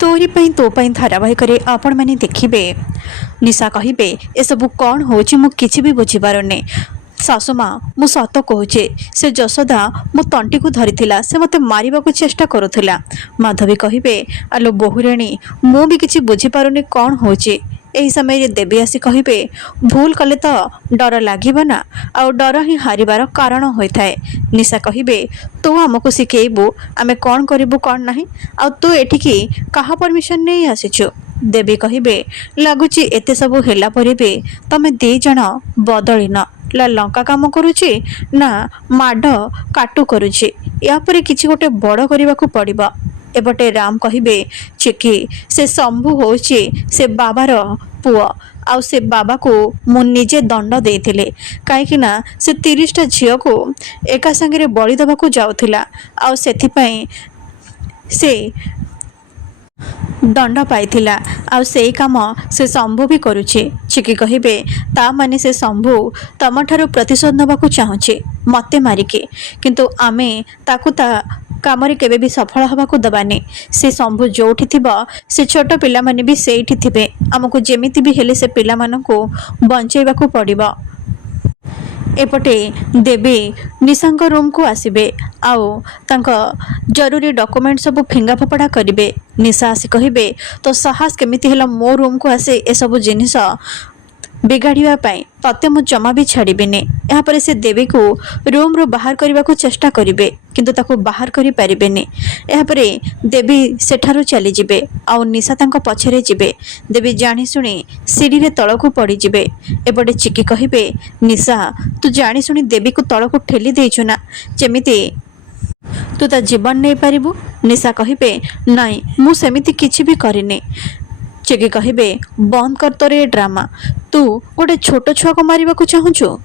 तोरी पई तो पई धारावाहिक आपण मैंने देखिए निशा कहे एसबू कौन हो किसी भी बुझीपारे सासुमा मु सत कहूचे से जशोदा मो तंटी को धरी से मते मारिबा को चेष्टा करुला। माधवी कहे आलो बहुराणी मु भी किसी बुझीपारे कौन होची। एही समय देवी आसी कहे भूल कले तो डर लगे ना आ डर ही हारिबार कारण होता है। निशा कहे तू आमको शिखेबू आमे कौन करूँ कौन ना आ तू एठिकी कहा परमिशन नहीं आसीचु। देवी कहे लगुच एत सब है पर भी तमें दी जन बदलिन ला लंका काम करुची ना माड काटू करुची यापर किसी गोटे बड़ करने को पड़ो। एपटे राम कहे चिकी से शंभु होची से बाबार पुआ आउ से बाबा को मु निजे दंड देथिले कहीं से 30टा झील को एका संगे बलि देवाक जाउथिला आउ सेथिपई से दंड पाइथिला आउ सेई काम से शंभु भी करुचे। चिकी कहे ता माने से शंभु तम ठारू प्रतिशोध नबाकू चाहूचे मते मारिके किंतु आमे ताकू ता काम केबे भी सफल हवाकू दबानी। से शंभु जोठी थिबा से छोट पिला माने भी सेठी थिबे हमकू जेमिति भी हेले से पिला मानकू बंचेबाकू पड़िबो। एपटे देवी निशांक रूम को आसबे आओ तांका जरूरी डॉक्यूमेंट सब फिंगा फपड़ा करिवे। निशा आसी कहिबे तो साहस केमिति हेला मो रूम को आसे ए सब जिनिस बिगाड़िया तते मु जमा भी छाड़बेनि। यापर से देवी को रूम रू बाहर करने को चेष्टा करेंगे किंतु ताको बाहर करि परिबेनि। यापर देवी सेठारु चली जिबे आउ निशा तांको पछरे जिबे। देवी जानी सुनी सीढ़ी रे तळकू पड़ी जिबे। एपटे चिकी कहिबे निशा तू जानी सुनी देवी को तळकू ठेली देइछु ना जेमिति तू ता जीवन नहीं पारिबु। निशा कहिबे नाई मु सेमिति किछि भी करिने। चिकी कहे बंद कर तोर ये ड्रामा तू गोटे छोट छुआ को मारिबा को चाहूचु।